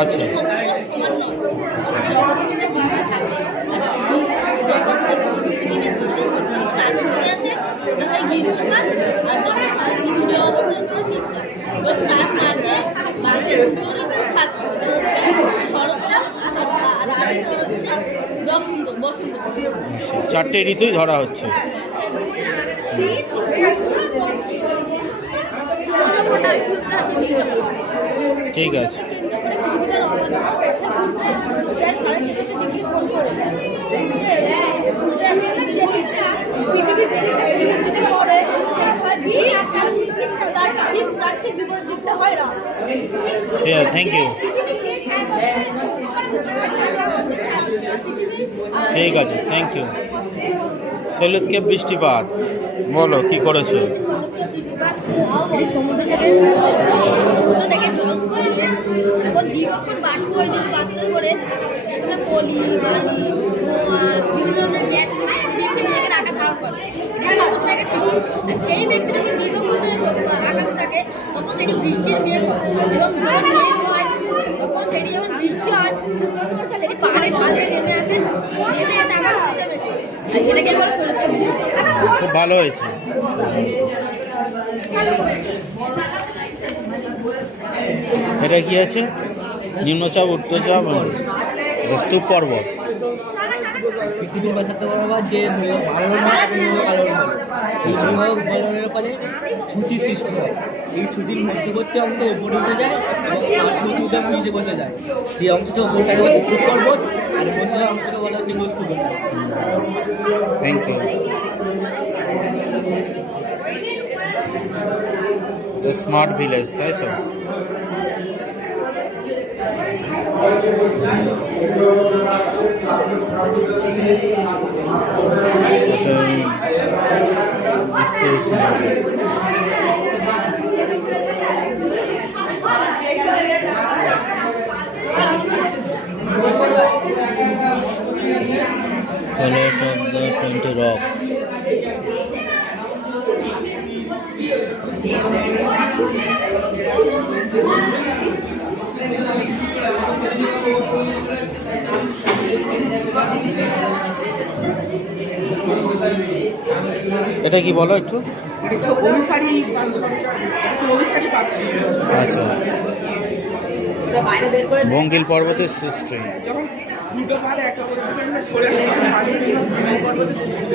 আচ্ছা চারটে ঋতুই ধরা হচ্ছে। ঠিক আছে। Thank you. ঠিক আছে, থ্যাংক ইউ। সেলুদকে বৃষ্টিপাত বলো কি করেছে? সমুদ্র থেকে জল এখন দীর্ঘক্ষণ বাষ্প হয়ে দিল বাচ্চাদের করে সেখানে পলি বালি ধোঁয়া বিভিন্ন ধরনের গ্যাস মিশিয়ে একটি মেয়েকে আকার ধারণ করে নতুন মেয়েকে সৃষ্টি। আর সেই ব্যক্তি যখন দীর্ঘক্ষণ আকাশে থাকে তখন সেটি বৃষ্টির মেঘ হয় এবং যখন মেঘ হয় তখন সেটি যখন বৃষ্টি হয় সেটি পাহাড়ে ঢাল দিয়ে নেমে আসে আকাশ নেমেছে। এটাকে বলে শরীরকে বৃষ্টি। খুব ভালো হয়েছে। এটা কি আছে? নিম্নচাপ উত্তরচাপ স্তূপ পর্বত। পৃথিবীর বাঁচাতে পারবা যে আলোড়নের ফলে ছুটি সৃষ্টি হয়। এই ছুটির মধ্যবর্তী অংশ উপরে উঠে যায় এবং পার্শ্ববর্তী নিচে বসে যায়। যে অংশটা উপরটাকে হচ্ছে স্তূপ পর্বত আর বসে যাওয়া অংশটা বলা হচ্ছে স্তূপ পর্বত। Thank you. স্মার্ট ভিলেজ, তাই তো? Palette of the 20 rocks. এটা কি বলো একটু? আচ্ছা, বঙ্গিল পর্বতের সৃষ্টি। দুটো পারে একটা সরে পর্বতের সৃষ্টি।